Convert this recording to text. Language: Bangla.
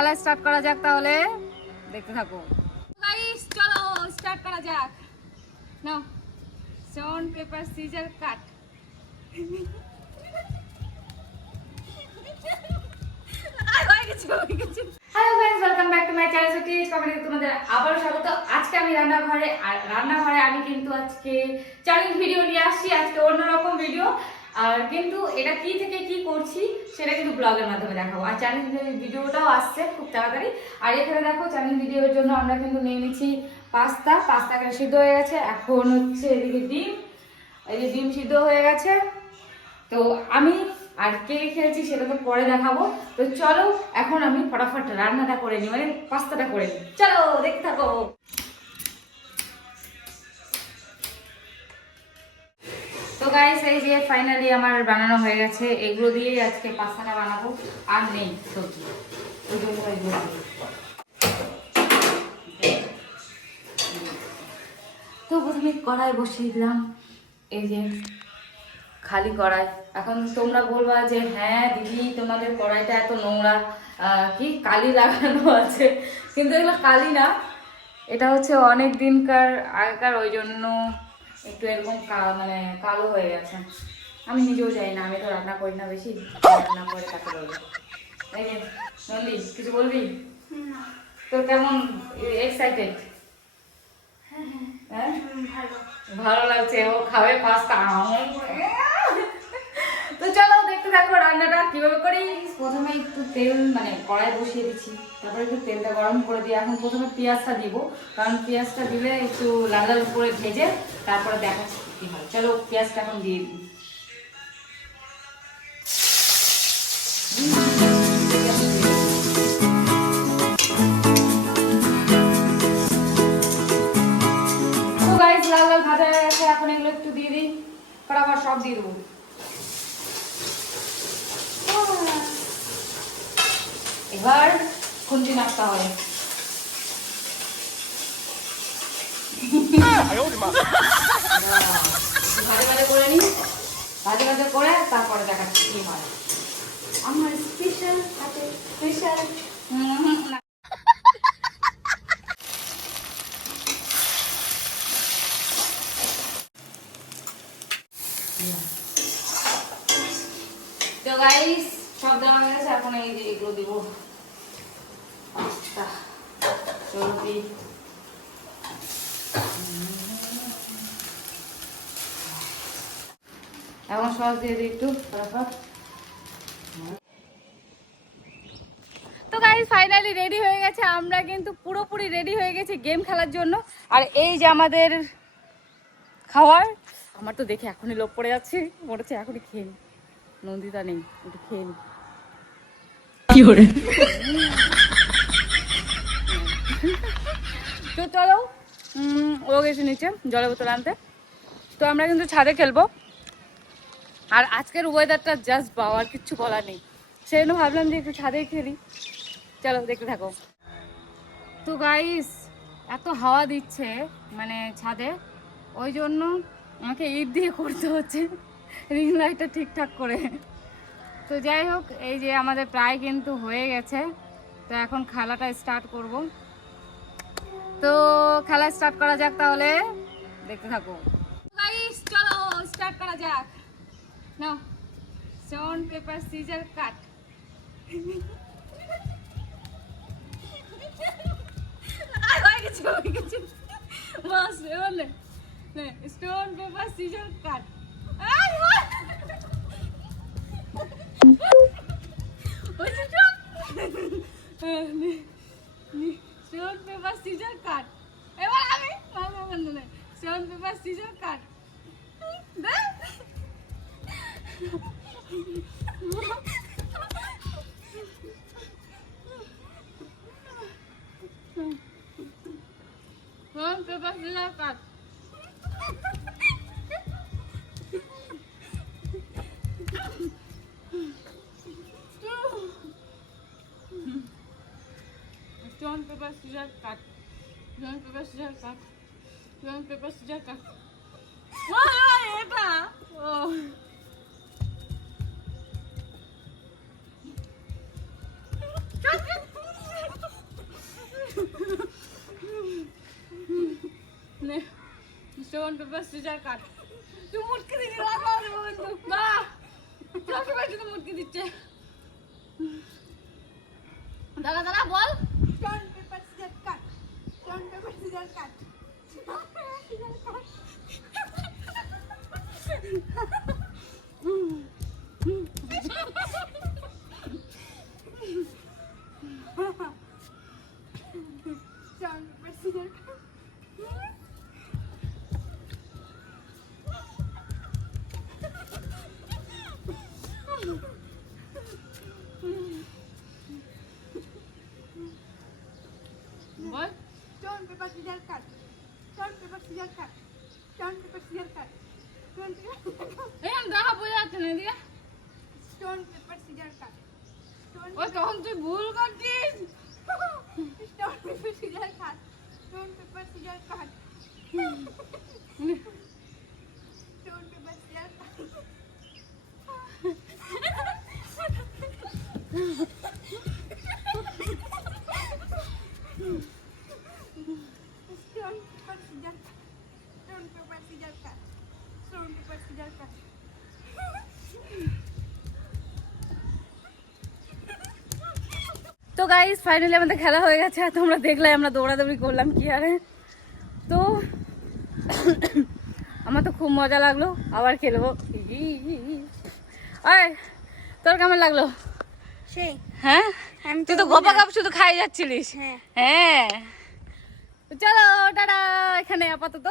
খেলা স্টার্ট করা যাক, তাহলে দেখতে থাকো গাইস। চলো স্টার্ট করা যাক। Now stone paper scissor cut. Hello guys, welcome back to my channel Sutij comedy. তোমাদের আবারও স্বাগত। আজকে আমি রান্নাঘরে, আর রান্নাঘরে আমি কিন্তু আজকে চ্যালেঞ্জ ভিডিও নিয়ে আসছি। আজকে অন্যরকম ভিডিও, আর কিন্তু এটা কি থেকে কি করছি সেটা কিন্তু ব্লগের মাধ্যমে দেখাবো। আর চ্যালেঞ্জ ভিডিওটাও আসছে খুব তাড়াতাড়ি। আর এখানে দেখো চ্যালেঞ্জ ভিডিওর জন্য আমরা কিন্তু নিয়ে নিচ্ছি পাস্তাকে সিদ্ধ হয়ে গেছে। এখন হচ্ছে এদিকে ডিম, এই যে ডিম সিদ্ধ হয়ে গেছে। তো আমি আর কে খেয়েছি সেটা তো পরে দেখাবো। তো চলো এখন আমি ফটাফট রান্নাটা করে নিই, মানে পাস্তাটা করে নিই। চলো দেখতে থাকো। তো গাইস, এই যে ফাইনালি আমার বানানো হয়ে গেছে। এগুলো দিয়েই আজকে পাস্তাটা বানাবো, আর নেই সবজি, ওই জন্য এগুলো দিই। তো প্রথমে কড়াই বসিয়ে দিলাম, এই যে খালি কড়াই। এখন তোমরা বলবা যে হ্যাঁ দিদি তোমাদের কড়াইটা এত নোংরা, কি কালি লাগানো আছে, কিন্তু এগুলো কালি না, এটা হচ্ছে অনেক দিনকার আগেকার, ওই জন্য একটু এরকম মানে কালো হয়ে গেছে। আমি নিজেও যাই না, আমি তো রান্না করি না বেশি, রান্না করে তাকে বলবো। এই যে নন্দী, কিছু বলবি? তোর কেমন এক্সাইটেড? হ্যাঁ ভালো লাগছে, ও খাবে পাস্তা। তো চলো দেখতে থাকো রান্নাটা কিভাবে করি। প্রথমে একটু তেল মানে কড়াই বসিয়ে দিচ্ছি, তারপরে একটু তেলটা গরম করে দিই। এখন প্রথমে পেঁয়াজটা দিব, কারণ পেঁয়াজটা দিলে একটু লাল লাল করে ভেজে তারপরে দেখাচ্ছি কি হয়। চলো পেঁয়াজটা এখন দিয়ে দিই। লাল লাল ভাজা হয়ে গেছে, এখন এগুলো একটু দিয়ে দিই, ফটাফট সব দিয়ে দেবো। এবার খুন্তি নাড়তে হবে। ভাজা ভাজা করে নিই, ভাজা ভাজা করে তারপরে দেখাচ্ছি কি হয়। আমার স্পেশাল হাতে স্পেশাল। তো গাইস সব দেওয়া হয়ে গেছে, এখন এই যে এগুলো দিব। পাস্তা চর্বি, এখন সস দিয়ে দিই একটু ফটাফট। তো গাইস ফাইনালি রেডি হয়ে গেছে, আমরা কিন্তু পুরোপুরি রেডি হয়ে গেছি গেম খেলার জন্য। আর এই যে আমাদের খাওয়ার, আমার তো দেখে এখনই লোভ পড়ে যাচ্ছে, মনে হচ্ছে এখনই খেয়ে নি। নন্দিতা নেই, একটু খেয়ে নি। তো চলো ও গেছে নিচে জলের বোতল আনতে, তো আমরা কিন্তু ছাদে খেলবো। আর আজকের ওয়েদারটা জাস্ট বাও, আর কিচ্ছু বলার নেই, সেই জন্য ভাবলাম যে একটু ছাদেই খেলি। চলো দেখতে থাকো। তো গাইস এত হাওয়া দিচ্ছে মানে ছাদে, ওই জন্য আমাকে ইট দিয়ে করতে হচ্ছে রিং লাইটটা ঠিকঠাক করে। তো যাই হোক, এই যে আমাদের প্রায় কিন্তু হয়ে গেছে, তো এখন খেলাটা স্টার্ট করব। তো খেলা স্টার্ট করা যাক, তাহলে দেখতে থাকো গাইস। চলো স্টার্ট করা যাক। নাও স্টোন পেপার সিজার কাট। বাস এবার নে, স্টোন পেপার সিজার কাট। স্টোন পেপার সিজার কাট। এবার আমি স্টোন পেপার সিজার কাট। স্টোন পেপার সিজার কাট। Stone paper scissors cut. Stone paper scissors cut. Stone paper scissors cut. ওই এটা ও স্টোন পেপার সিজার কাট। তুই মুটকি দিচ্ছিস, রাখা দেবো কিন্তু দাঁড়া, সবসময় শুধু মুটকি দিচ্ছে। দাঁড়া দাঁড়া বল। স্টোন পেপার সিজার কাট, স্টোন পেপার সিজার কাট, সিজার কাট। স্টোন পেপার সিজার কাট। বল। Stone paper scissors cut. Stone paper scissors cut. Stone paper scissors cut. Stone paper. এই আমি দেখা বোঝা যাচ্ছে না এদিকে। Stone paper scissors cut. Stone. ওই তখন তুই ভুল করছিস। Stone paper scissors cut. Stone paper scissors cut. Stone paper scissors cut. Stone paper scissors cut. Stone paper scissors cut. Stone paper scissors cut. তো গাইস ফাইনালি আমাদের খেলা হয়ে গেছে। আর তোমরা দেখলে আমরা দৌড়াদৌড়ি করলাম কি আরে। তো আমার তো খুব মজা লাগলো, আবার খেলবো। আয় তোর কেমন লাগলো? সেই হ্যাঁ আমি তুই তো গোপা কাপ শুধু খাই যাচ্ছিলিস। হ্যাঁ হ্যাঁ তো চলো টাটা, এখানে আপাতত